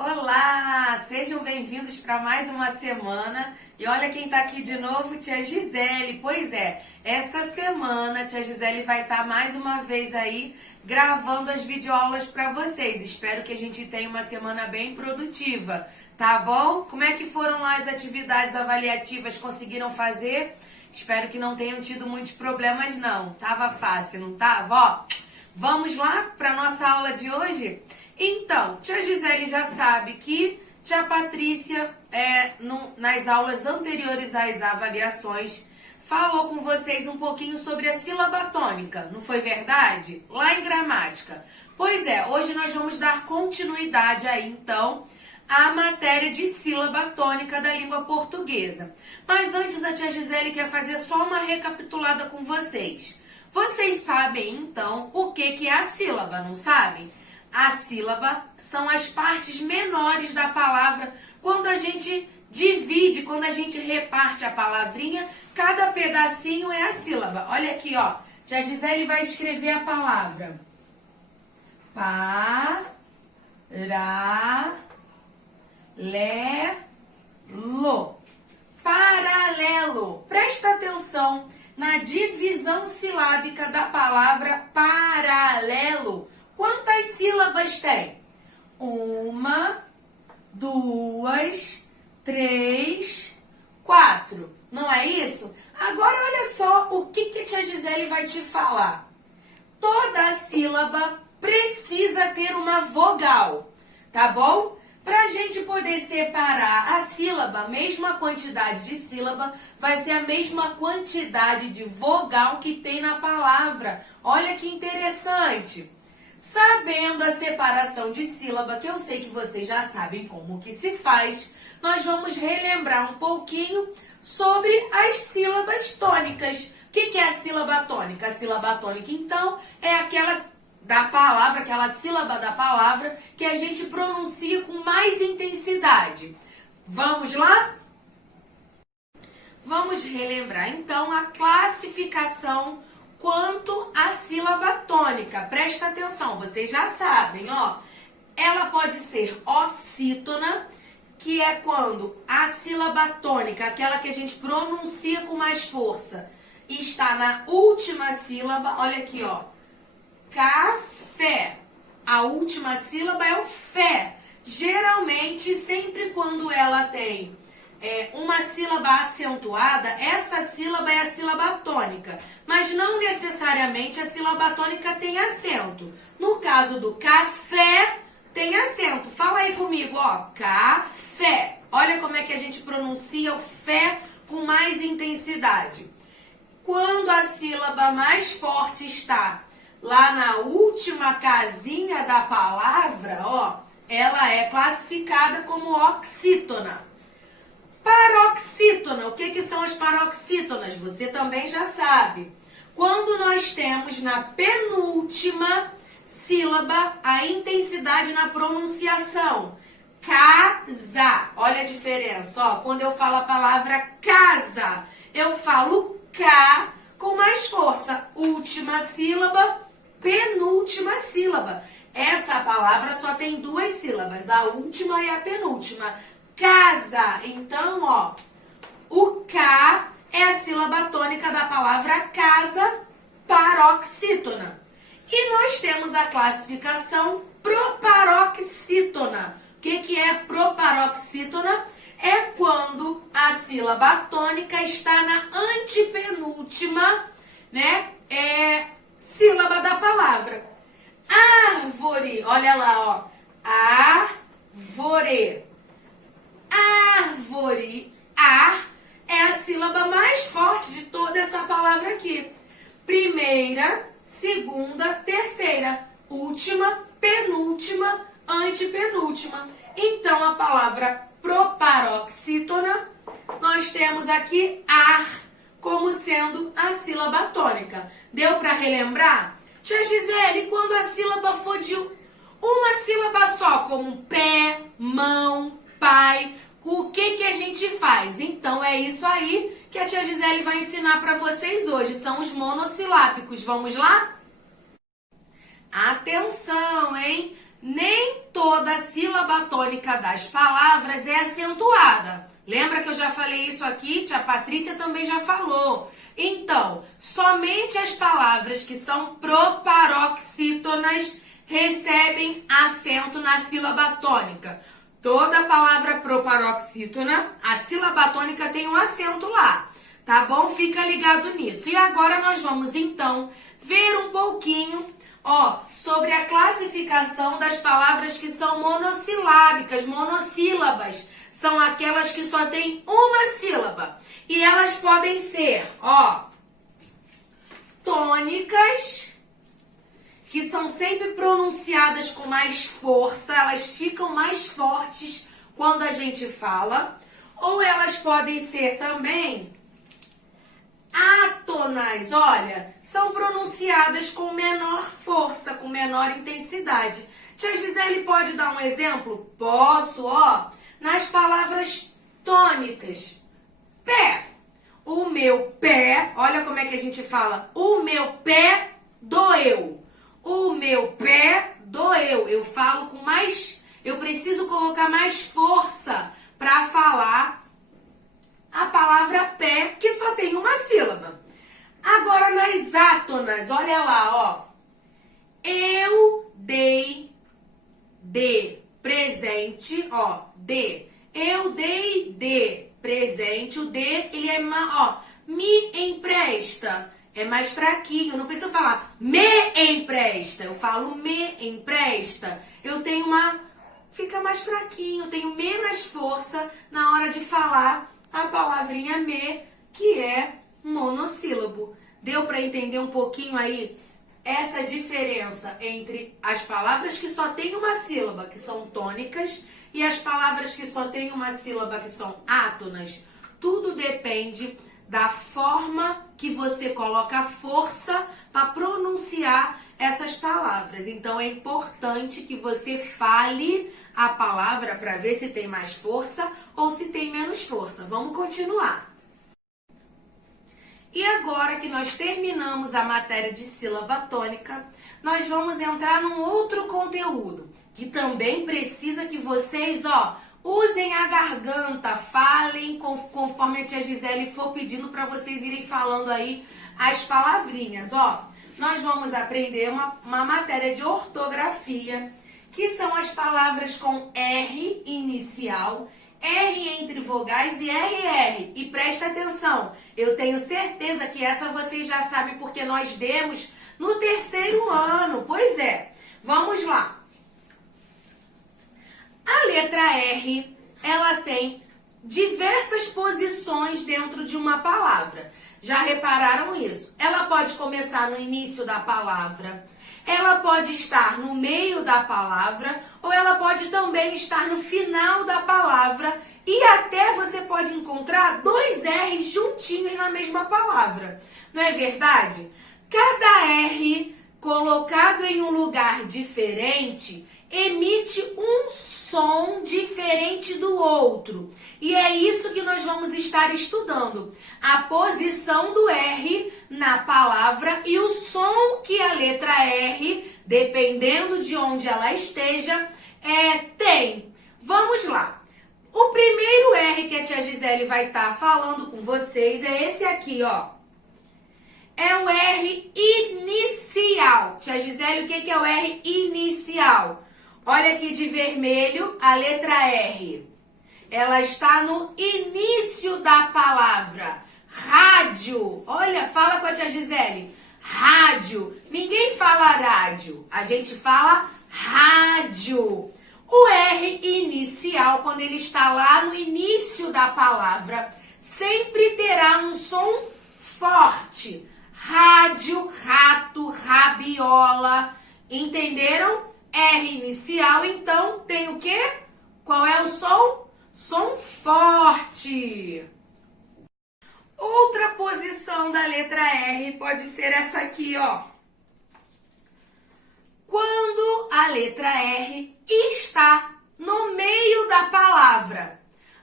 Olá, sejam bem-vindos para mais uma semana. E olha quem está aqui de novo, tia Gisele. Pois é, essa semana a tia Gisele vai estar mais uma vez aí gravando as videoaulas para vocês. Espero que a gente tenha uma semana bem produtiva, tá bom? Como é que foram lá as atividades avaliativas? Conseguiram fazer? Espero que não tenham tido muitos problemas não. Tava fácil, não tava? Ó, vamos lá para nossa aula de hoje? Então, tia Gisele já sabe que tia Patrícia, nas aulas anteriores às avaliações, falou com vocês um pouquinho sobre a sílaba tônica, não foi verdade? Lá em gramática. Pois é, hoje nós vamos dar continuidade aí, então, à matéria de sílaba tônica da língua portuguesa. Mas antes, a tia Gisele quer fazer só uma recapitulada com vocês. Vocês sabem, então, o que é a sílaba, não sabem? A sílaba são as partes menores da palavra. Quando a gente divide, quando a gente reparte a palavrinha, cada pedacinho é a sílaba. Olha aqui, ó. Tia Gisele vai escrever a palavra. Paralelo. Paralelo. Presta atenção na divisão silábica da palavra paralelo. Quantas sílabas tem? 1, 2, 3, 4. Não é isso? Agora olha só o que a tia Gisele vai te falar. Toda sílaba precisa ter uma vogal, tá bom? Para a gente poder separar a sílaba, a mesma quantidade de sílaba vai ser a mesma quantidade de vogal que tem na palavra. Olha que interessante. Sabendo a separação de sílaba, que eu sei que vocês já sabem como que se faz, nós vamos relembrar um pouquinho sobre as sílabas tônicas. O que é a sílaba tônica? A sílaba tônica, então, é aquela da palavra, aquela sílaba da palavra que a gente pronuncia com mais intensidade. Vamos lá? Vamos relembrar, então, a classificação quanto à sílaba tônica. Presta atenção, vocês já sabem, ó. Ela pode ser oxítona, que é quando a sílaba tônica, aquela que a gente pronuncia com mais força, está na última sílaba. Olha aqui, ó. Café. A última sílaba é o fé. Geralmente, sempre quando ela tem uma sílaba acentuada, essa sílaba é a sílaba tônica. Mas não necessariamente a sílaba tônica tem acento. No caso do café, tem acento. Fala aí comigo, ó. Café. Olha como é que a gente pronuncia o fé com mais intensidade. Quando a sílaba mais forte está lá na última casinha da palavra, ó, ela é classificada como oxítona. Paroxítona, o que são as paroxítonas? Você também já sabe. Quando nós temos na penúltima sílaba a intensidade na pronunciação. Casa. Olha a diferença, ó. Quando eu falo a palavra casa, eu falo K com mais força. Última sílaba, penúltima sílaba. Essa palavra só tem duas sílabas, a última e a penúltima. Casa. Então, ó, o K é a sílaba tônica da palavra casa, paroxítona. E nós temos a classificação proparoxítona. O que é proparoxítona? É quando a sílaba tônica está na antepenúltima, né, sílaba da palavra. Árvore. Olha lá, ó. Árvore. Árvore. A é a sílaba mais forte de toda essa palavra aqui. Primeira, segunda, terceira, última, penúltima, antepenúltima. Então, a palavra proparoxítona, nós temos aqui ar como sendo a sílaba tônica. Deu para relembrar? Tia Gisele, quando a sílaba for de uma sílaba só, como pé, mão, pai, o que a gente faz? Então, é isso aí que a tia Gisele vai ensinar para vocês hoje. São os monossilábicos. Vamos lá? Atenção, hein? nem toda sílaba tônica das palavras é acentuada. Lembra que eu já falei isso aqui? Tia Patrícia também já falou. Então, somente as palavras que são proparoxítonas recebem acento na sílaba tônica. Toda palavra proparoxítona, a sílaba tônica tem um acento lá, tá bom? Fica ligado nisso. E agora nós vamos, então, ver um pouquinho, sobre a classificação das palavras que são monossilábicas, monossílabas. São aquelas que só têm uma sílaba. E elas podem ser, tônicas, que são sempre pronunciadas com mais força, elas ficam mais fortes quando a gente fala. Ou elas podem ser também átonas, olha, são pronunciadas com menor força, com menor intensidade. Tia Gisele pode dar um exemplo? Posso, nas palavras tônicas. Pé. O meu pé, olha como é que a gente fala. O meu pé doeu. O meu pé doeu. Eu falo com mais... Eu preciso colocar mais força para falar a palavra pé, que só tem uma sílaba. Agora, nas átonas, olha lá, Eu dei de presente, de. Eu dei de presente. O de, ele é, me empresta. É mais fraquinho, não precisa falar me empresta. Eu falo me empresta. Eu tenho fica mais fraquinho, eu tenho menos força na hora de falar a palavrinha me, que é monossílabo. Deu para entender um pouquinho aí essa diferença entre as palavras que só tem uma sílaba, que são tônicas, e as palavras que só tem uma sílaba, que são átonas? Tudo depende da forma que você coloca a força para pronunciar essas palavras. Então, é importante que você fale a palavra para ver se tem mais força ou se tem menos força. Vamos continuar. E agora que nós terminamos a matéria de sílaba tônica, nós vamos entrar num outro conteúdo, que também precisa que vocês, usem a garganta, falem conforme a tia Gisele for pedindo para vocês irem falando aí as palavrinhas, Nós vamos aprender uma matéria de ortografia, que são as palavras com R inicial, R entre vogais e RR. E presta atenção, eu tenho certeza que essa vocês já sabem porque nós demos no terceiro ano. Pois é, vamos lá. A letra R, ela tem diversas posições dentro de uma palavra. Já repararam isso? Ela pode começar no início da palavra, ela pode estar no meio da palavra, ou ela pode também estar no final da palavra, e até você pode encontrar dois R's juntinhos na mesma palavra. Não é verdade? Cada R colocado em um lugar diferente emite um som diferente do outro. E é isso que nós vamos estar estudando. A posição do R na palavra e o som que a letra R, dependendo de onde ela esteja, tem. Vamos lá. O primeiro R que a tia Gisele vai estar falando com vocês é esse aqui, É o R inicial. Tia Gisele, o que é o R inicial? Olha aqui de vermelho, a letra R. Ela está no início da palavra. Rádio. Olha, fala com a tia Gisele. Rádio. Ninguém fala rádio. A gente fala rádio. O R inicial, quando ele está lá no início da palavra, sempre terá um som forte. Rádio, rato, rabiola. Entenderam? R inicial, então, tem o quê? Qual é o som? Som forte. Outra posição da letra R pode ser essa aqui, Quando a letra R está no meio da palavra,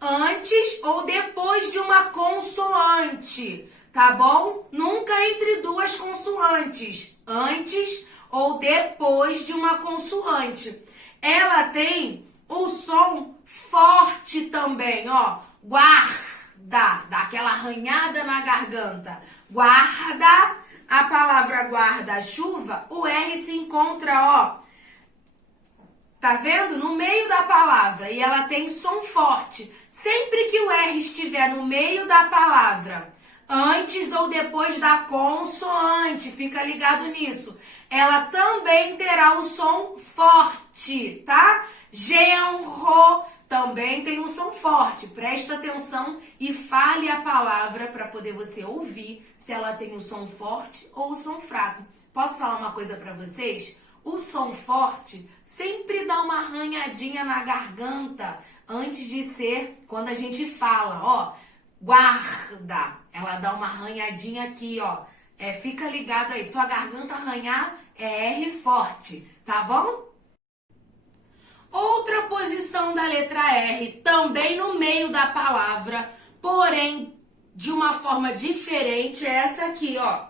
antes ou depois de uma consoante, tá bom? Nunca entre duas consoantes, antes ou depois de uma consoante. ela tem o som forte também, ó. Guarda, dá aquela arranhada na garganta. Guarda, a palavra guarda-chuva, o R se encontra, ó. Tá vendo? No meio da palavra. E ela tem som forte. Sempre que o R estiver no meio da palavra, antes ou depois da consoante, fica ligado nisso, ela também terá o som forte, tá? Genro também tem um som forte. Presta atenção e fale a palavra para poder você ouvir se ela tem um som forte ou um som fraco. Posso falar uma coisa para vocês? O som forte sempre dá uma arranhadinha na garganta antes de ser quando a gente fala, ó. Guarda, ela dá uma arranhadinha aqui, ó. Fica ligado aí, sua garganta arranhar é R forte, tá bom? Outra posição da letra R, também no meio da palavra, porém de uma forma diferente, é essa aqui, ó.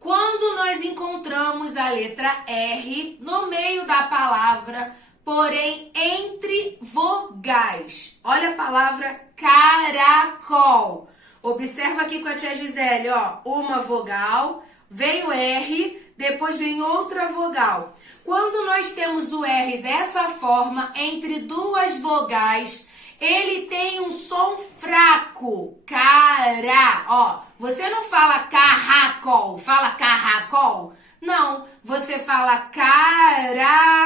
Quando nós encontramos a letra R no meio da palavra, porém entre vogais. Olha a palavra caracol. Observa aqui com a tia Gisele, ó, uma vogal, vem o R, depois vem outra vogal. Quando nós temos o R dessa forma, entre duas vogais, ele tem um som fraco. Cara, ó, você não fala caracol, fala caracol? Não, você fala caracol.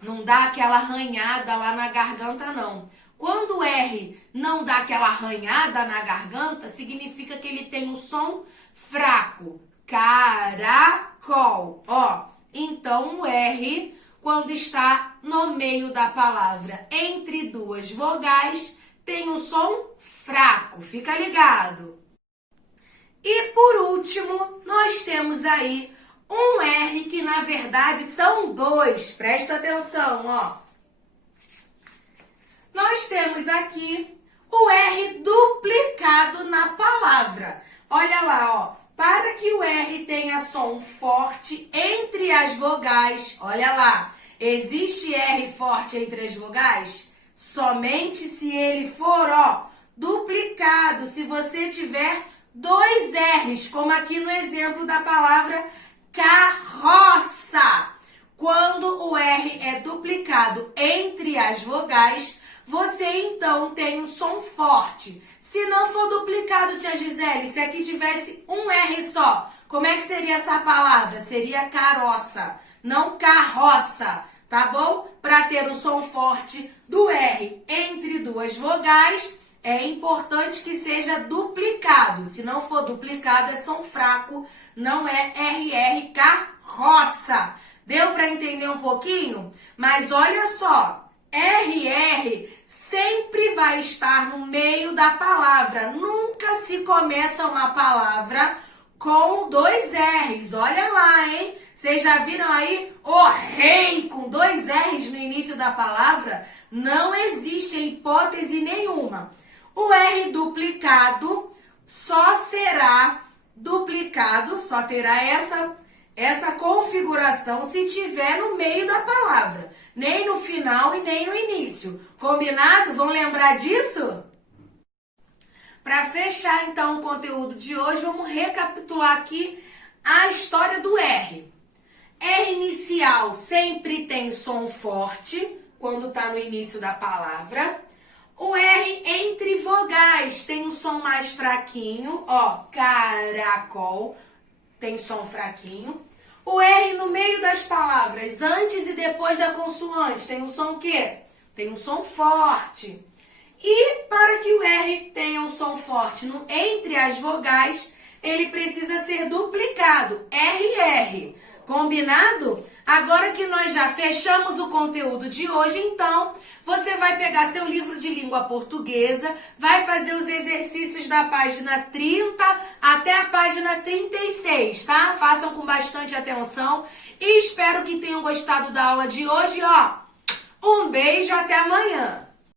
Não dá aquela arranhada lá na garganta, não. Quando o R não dá aquela arranhada na garganta, significa que ele tem um som fraco. Caracol. Ó, então o R, quando está no meio da palavra entre duas vogais, tem um som fraco. Fica ligado. E por último, nós temos aí um R que na verdade são dois. Presta atenção, ó. Nós temos aqui o R duplicado na palavra. Olha lá, ó. Para que o R tenha som forte entre as vogais, olha lá, existe R forte entre as vogais? Somente se ele for, ó, duplicado, se você tiver dois R's, como aqui no exemplo da palavra carroça. Quando o R é duplicado entre as vogais, você então tem um som forte. Se não for duplicado, tia Gisele, se aqui tivesse um R só, como é que seria essa palavra? Seria caroça, não carroça, tá bom? Para ter o som forte do R entre duas vogais, é importante que seja duplicado. Se não for duplicado, é som fraco, não é RR carroça. Deu para entender um pouquinho? Mas olha só. RR sempre vai estar no meio da palavra. Nunca se começa uma palavra com dois R's. Olha lá, hein? Vocês já viram aí o rei com dois R's no início da palavra? Não existe em hipótese nenhuma. O R duplicado só será duplicado, só terá essa configuração se tiver no meio da palavra. Nem no final e nem no início. Combinado? Vão lembrar disso? Para fechar, então, o conteúdo de hoje, vamos recapitular aqui a história do R. R inicial sempre tem som forte, quando está no início da palavra. O R entre vogais tem um som mais fraquinho, ó, caracol, tem som fraquinho. O R no meio das palavras, antes e depois da consoante, tem um som o quê? Tem um som forte. E para que o R tenha um som forte entre as vogais, ele precisa ser duplicado, RR. Combinado? Agora que nós já fechamos o conteúdo de hoje, então, você vai pegar seu livro de língua portuguesa, vai fazer os exercícios da página 30 até a página 36, tá? Façam com bastante atenção e espero que tenham gostado da aula de hoje, ó. Um beijo, até amanhã!